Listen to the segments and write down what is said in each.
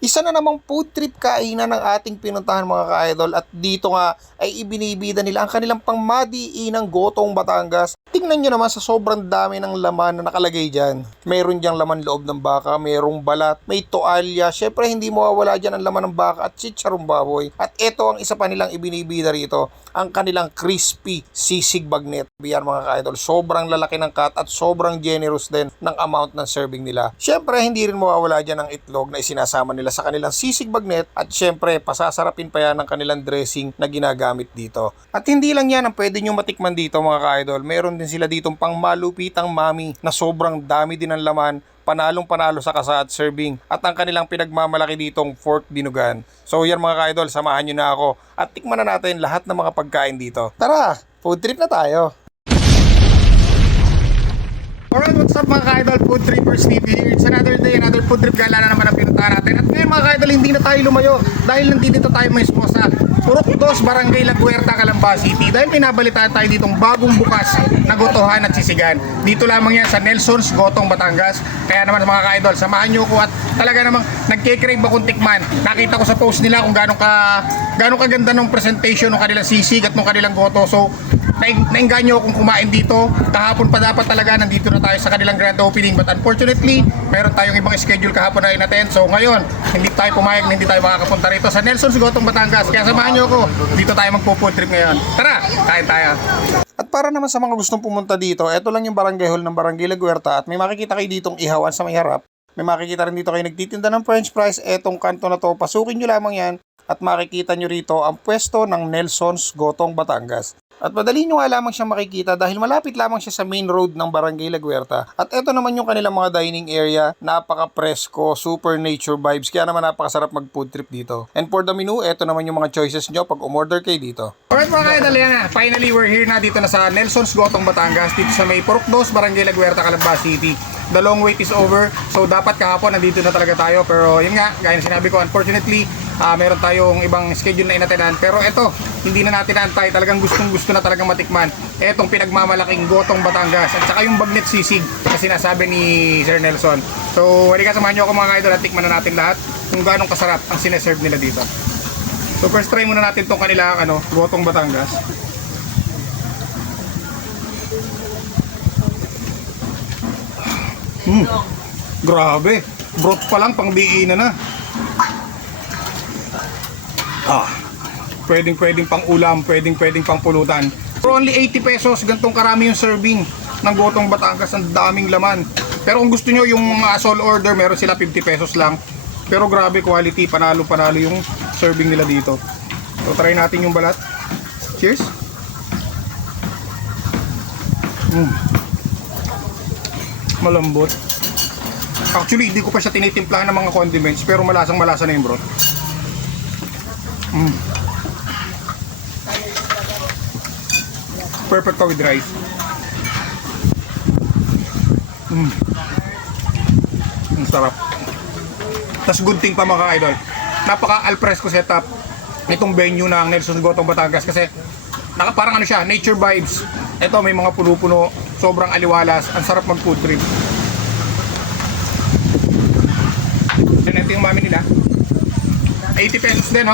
Isa na namang food trip kainan ng ating pinuntahan mga ka-idol at dito nga ay ibinibida nila ang kanilang pangmadiinang gotong Batangas. Tingnan nyo naman sa sobrang dami ng laman na nakalagay dyan. Mayroon dyang laman loob ng baka, mayroong balat, may toalya. Syempre hindi mawawala dyan ang laman ng baka at chicharong baboy. At ito ang isa pa nilang ibinibida rito, ang kanilang crispy sisig bagnet. Yan mga ka-idol, sobrang lalaki ng cut at sobrang generous din ng amount ng serving nila. Syempre hindi rin mawawala dyan ang itlog na isinasama nila sa kanilang sisig bagnet at syempre pasasarapin pa yan ng kanilang dressing na ginagamit dito. At hindi lang yan ang pwede nyo matikman dito mga ka-idol, meron din sila ditong pang malupitang mami na sobrang dami din ng laman, panalong panalo sa kasa at serving at ang kanilang pinagmamalaki ditong pork dinugan. So yan mga ka-idol, samahan nyo na ako at tikman na natin lahat ng mga pagkain dito. Tara, food trip na tayo! Alright, what's up mga ka-idol? Food Trippers TV here. It's another day, another food trip. Gala na naman ang pinuntahan natin. At ngayon mga ka-idol, hindi na tayo lumayo dahil nandito tayo may sa Purok 2, Barangay La Huerta, Calamba City. Dahil pinabalitaan tayo ditong bagong bukas na gotohan at sisigan. Dito lamang yan sa Nelson's Gotong Batangas. Kaya naman mga ka-idol, samahan nyo ko at talaga namang nagkikrave akong tikman. Nakita ko sa post nila kung gano'ng kaganda ng presentation ng kanilang sisig at ng kanilang goto. So, nainganyo akong kumain dito. Kahapon pa dapat talaga nandito na tayo sa kanilang grand opening, but unfortunately meron tayong ibang schedule kahapon na inattend. So ngayon hindi tayo pumayag, hindi tayo makakapunta rito sa Nelson's Gotong Batangas. Kaya samahan nyo ako, dito tayo magpo-food trip ngayon. Tara, kain tayo. At para naman sa mga gustong pumunta dito, eto lang yung barangay hall ng Barangay La Huerta at may makikita kayo ditong ihawan sa may harap. May makikita rin dito kayo nagtitinda ng french fries. Etong kanto na to, pasukin nyo lamang yan at makikita nyo rito ang pwesto ng Nelson's Gotong Batangas. At madali nyo nga lamang siyang makikita dahil malapit lamang siya sa main road ng Barangay La Huerta. At ito naman yung kanilang mga dining area, napaka-presko, super nature vibes, kaya naman napakasarap mag-food trip dito. And for the menu, ito naman yung mga choices nyo pag umorder kayo dito. Alright mga ka-idol, yan na. Finally, we're here na dito na sa Nelson's Gotong Batangas, dito sa may Purok 2, Barangay La Huerta, Calamba City. The long wait is over, so dapat kahapon nandito na talaga tayo, pero yun nga, gaya na sinabi ko, unfortunately, meron tayong ibang schedule na inatenan. Pero eto, hindi na natin naantay, talagang gustong-gusto na talagang matikman etong pinagmamalaking Gotong Batangas at saka yung bagnet sisig na sinasabi ni Sir Nelson. So, halika, samahan nyo ako mga ka-idol at tikman na natin lahat kung gaano kasarap ang sineserve nila dito. So, first try muna natin tong kanilang Gotong Batangas. Grabe, broth pa lang pang diinan na. Pwedeng pang ulam, pwedeng pang pulutan. For only 80 pesos, gantong karami yung serving ng Gotong Batangas, ang daming laman. Pero kung gusto nyo yung sole order, meron sila 50 pesos lang. Pero grabe quality, panalo yung serving nila dito. So try natin yung balat. Cheers. Malambot. Actually, hindi ko pa siya tinitimplahan ng mga condiments, pero malasa na yung broth. Perfect ka with rice. Ang sarap. Tas good thing pa mga ka-idol, napaka alfresco setup nitong venue ng Nelson's Gotong Batangas kasi parang siya, nature vibes. Ito may mga puno-puno, sobrang aliwalas, ang sarap mag food trip. And ito yung mami nila, 80 pesos din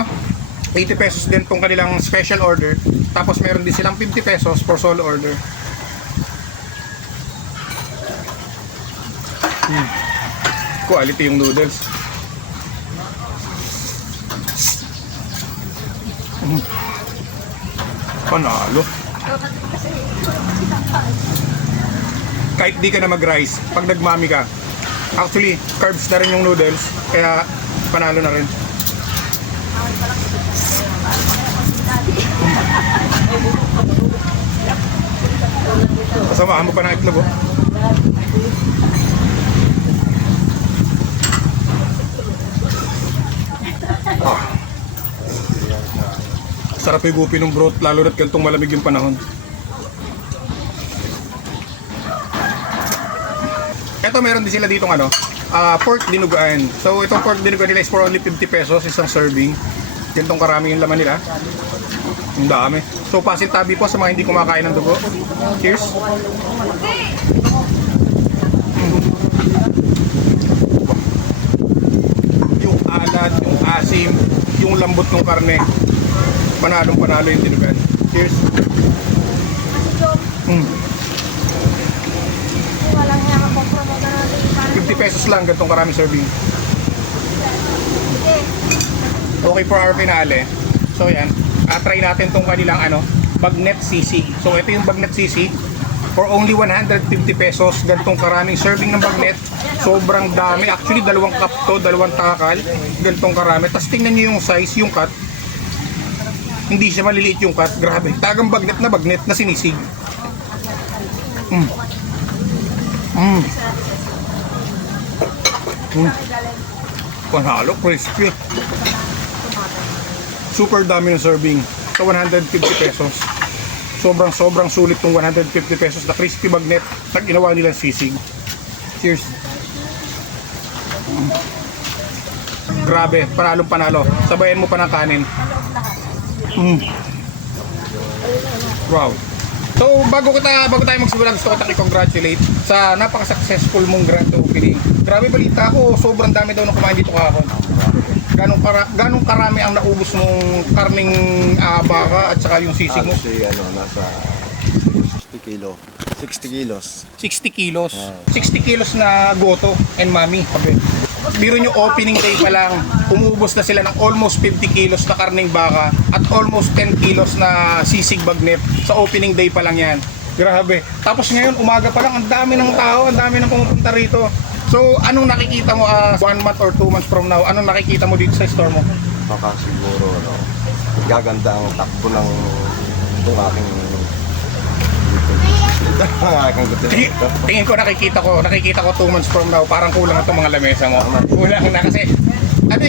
80 pesos din tong kanilang special order. Tapos meron din silang 50 pesos for solo order. Quality yung noodles. Panalo. Kahit di ka na mag-rice, pag nagmami ka, actually, carbs na rin yung noodles, kaya panalo na rin. Kasamahan mo pa ng itlog Sarap higupin ng broth, lalo na't ganitong malamig yung panahon. Eto, meron din sila ditong pork dinuguan. So itong pork dinuguan nila is for only 50 pesos isang serving. Ganitong karami yung laman nila. Ang dami. So pasintabi po sa mga hindi kumakain ng dugo. Cheers. Yung alat maasim, yung lambot ng karne. Panalong panalo yung dinugan. Cheers. Walang nga ako promoter natin. 50 pesos lang, ganitong karami serving. Okay for our finale. So yan, try natin tong kanilang bagnet sisig. So ito yung bagnet sisig. For only 150 pesos, ganitong karaming serving ng bagnet. Sobrang dami. Actually, 2 cup to, 2 takal. Ganitong karami. Tapos tingnan nyo yung size, yung cut. Hindi siya maliliit yung cut. Grabe. Tagang bagnet na sinisig. Panalo, crispy. Super dami ng serving. Sa 150 pesos. Sobrang sulit tong 150 pesos na crispy bagnet na ginawa nilang sisig. Cheers. Grabe, panalo. Sabayan mo pa ng kanin. Wow. So bago tayo magsimula, gusto ko i-congratulate sa napaka-successful mong grand opening. Grabe, balita ko, sobrang dami daw nang kumain dito kahapon. Ganong karami ang naubos mong karning baka at saka yung sisig mo? Nasa 60 kilos. 60 kilos. 60 kilos na goto and mami. Okay. Biro nyo, opening day pa lang, umubos na sila ng almost 50 kilos na karning baka at almost 10 kilos na sisig bagnet sa opening day pa lang yan. Grabe. Tapos ngayon, umaga pa lang, ang dami ng tao, ang dami ng pumupunta rito. So, anong nakikita mo 1 month or 2 months from now? Anong nakikita mo dito sa store mo? Baka siguro, gaganda ang takbo ng itong aking Tingin ko nakikita ko 2 months from now, parang kulang na itong mga lamesa mo. Kulang na kasi,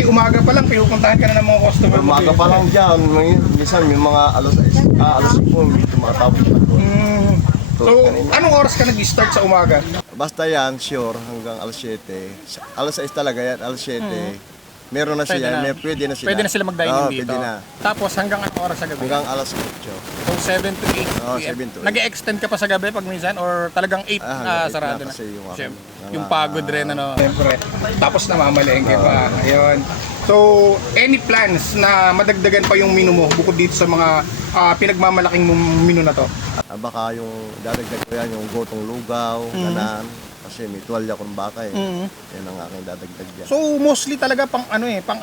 umaga pa lang, pinupuntahan ka na ng mga customer mo. Umaga pa lang dyan, minsan yung mga alas 5, hindi tumatapos ako. So, anong oras ka nag-start sa umaga? Basta yan, sure, hanggang alas 7. Alas 6 talaga yan, alas 7. Meron na siya, pwede na sila. Pwede na sila mag-dining dito. Pwede na. Tapos hanggang anong oras sa gabi? Hanggang alas 8. So 7 to 8 p.m. 7 to 8. Nag-extend ka pa sa gabi pag minsan or talagang 8 sarado na? Kasi Yung pagod rin, Siyempre. Tapos namamalengke pa. Ayun. So, any plans na madagdagan pa yung menu mo bukod dito sa mga pinagmamalaking menu na to? Baka yung dadagdag ko yan, yung gotong lugaw, kanan. Kasi may tuwalya akong baka Yan ang aking dadagdag yan. So, mostly talaga pang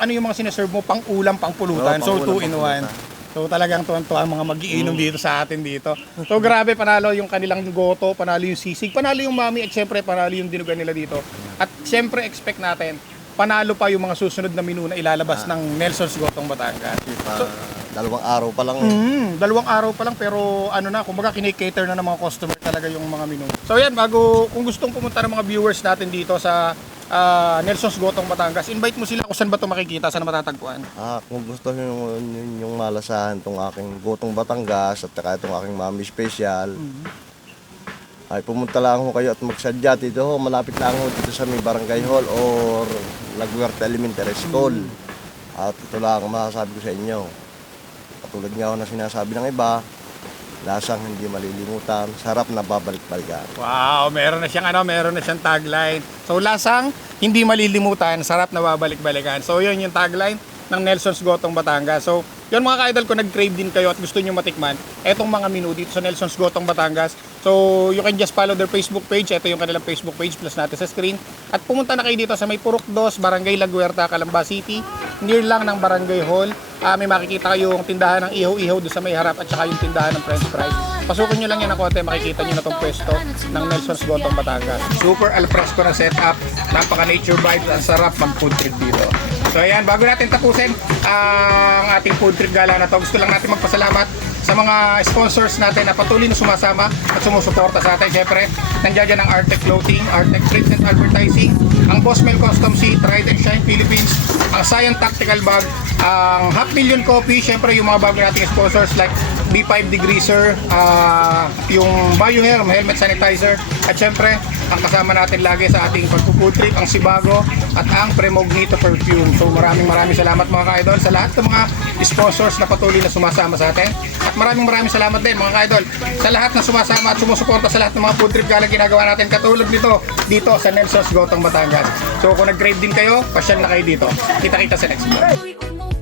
yung mga sineserve mo, pang ulam, pang pulutan. So, 2 in 1. So, talagang tuwan-tuwa ang mga mag-iinom dito sa atin dito. So, grabe, panalo yung kanilang goto, panalo yung sisig, panalo yung mami, at syempre, panalo yung dinugan nila dito. At syempre, expect natin, panalo pa yung mga susunod na menu na ilalabas ng Nelson's Gotong Batangas. So, 2 araw pa lang. 2 araw pa lang, pero kumbaga kinikater na ng mga customer talaga yung mga menu. So yan, kung gustong pumunta ng mga viewers natin dito sa Nelson's Gotong Batangas, invite mo sila kung saan ba ito makikita, saan matatagpuan. Kung gusto nyo yung malasahan itong aking Gotong Batangas at saka itong aking Mami Special, ay pumunta lang ho kayo at magsadya dito ho. Malapit lang ho dito sa may Barangay Hall or Laguerta Elementary School. At ito lang ang masasabi ko sa inyo. Katulad nga ho na sinasabi ng iba, lasang hindi malilimutan, sarap na babalik-balikan. Wow, meron na siyang tagline. So lasang hindi malilimutan, sarap na babalik-balikan. So yun yung tagline ng Nelson's Gotong Batangas. So yun mga ka-idol, kung nag-crave din kayo at gusto nyo matikman etong mga menu dito sa Nelson's Gotong Batangas, so you can just follow their Facebook page. Ito yung kanilang Facebook page, plus natin sa screen. At pumunta na kayo dito sa may Purok 2, Barangay Laguerta, Calamba City, near lang ng Barangay Hall. May makikita kayo yung tindahan ng ihaw-ihaw doon sa may harap at saka yung tindahan ng French fries. Pasukin nyo lang yan ng konti, makikita nyo na itong pwesto ng Nelson's Gotong Batangas. Super al fresco na setup, napaka-nature vibes, ang sarap mag-food trip dito. So ayan, bago natin tapusin ang ating food trip gala na to, gusto lang natin magpasalamat sa mga sponsors natin na patuloy na sumasama at sumusuporta sa atin. Siyempre, nandiyan dyan ang Artec Clothing, Artec Prints and Advertising, ang Boss Mel Custom C, Ride and Shine Philippines, ang Scion Tactical Bag, ang Half Million Coffee, siyempre yung mga bago nating sponsors like B5 Degreaser, yung BioHerm Helmet Sanitizer, at siyempre ang kasama natin lagi sa ating pagpo-food trip, ang Sibago at ang Premognito Perfume. So maraming salamat mga ka-idol sa lahat ng mga sponsors na patuloy na sumasama sa atin. At maraming salamat din mga ka-idol sa lahat na sumasama at sumusuporta sa lahat ng mga food trip gala ginagawa natin katulad nito dito sa Nelson's Gotong Batangas. So kung nag-crave din kayo, pasyal na kayo dito. Kita-kita sa next vlog.